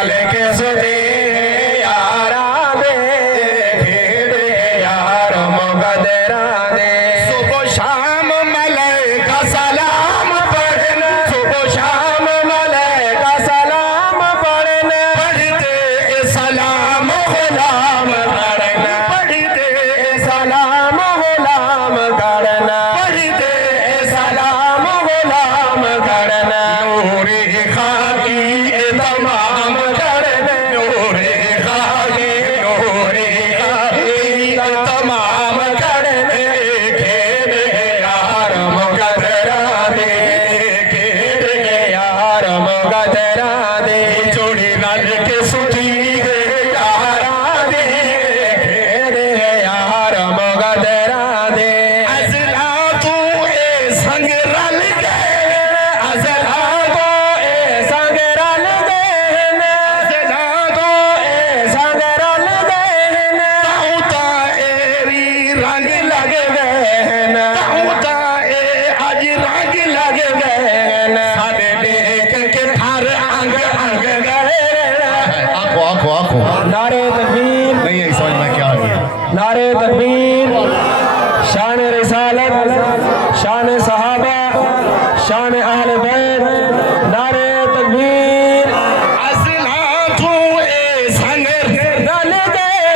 नाल के सुधी यारा दे खेड़े यार मुकद्दरा दे सुबह शाम मलाइका सलाम पढ़ना सुबह शाम मलाइका सलाम पढ़ना पढ़ते सलाम गुलाम करना पढ़ते सलाम गुलाम करना पढ़ते सलाम गुलाम करना नूरे खाकी तमाम करना नूरे खाकी तमाम करने खेड़े यार मुकद्दरा दे खेड़े यार मुकद्दरा दे जोड़ी नाल के सुधी यारा दे खेड़े यार मुकद्दरा दे अज़ला तू ए संग रल गए अज़ला तो ए संग रल गए अज़ला तो ए संग रल गए ताऊता एरी रंग लग गए ताऊता ए अज रंग लग गए साडे देख के थार अंग अंग गए आंखों आंखों आंखों नारे तकबीर नहीं आई समझ में क्या आ गया नारे तकबीर शान रिसालत शान सहाबा शान अहले बैत नारे तकबीर अज़ला तू ए संग रल गए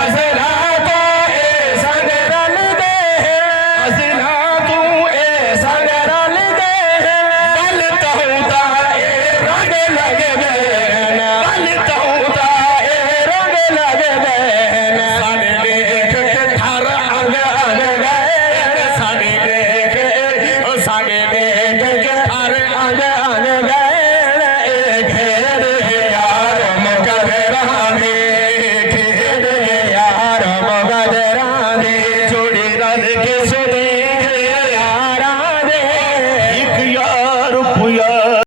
अज़ला तो ए संग रल गए अज़ला तू ए संग रल गए बल तौता ए रंग लग गए बल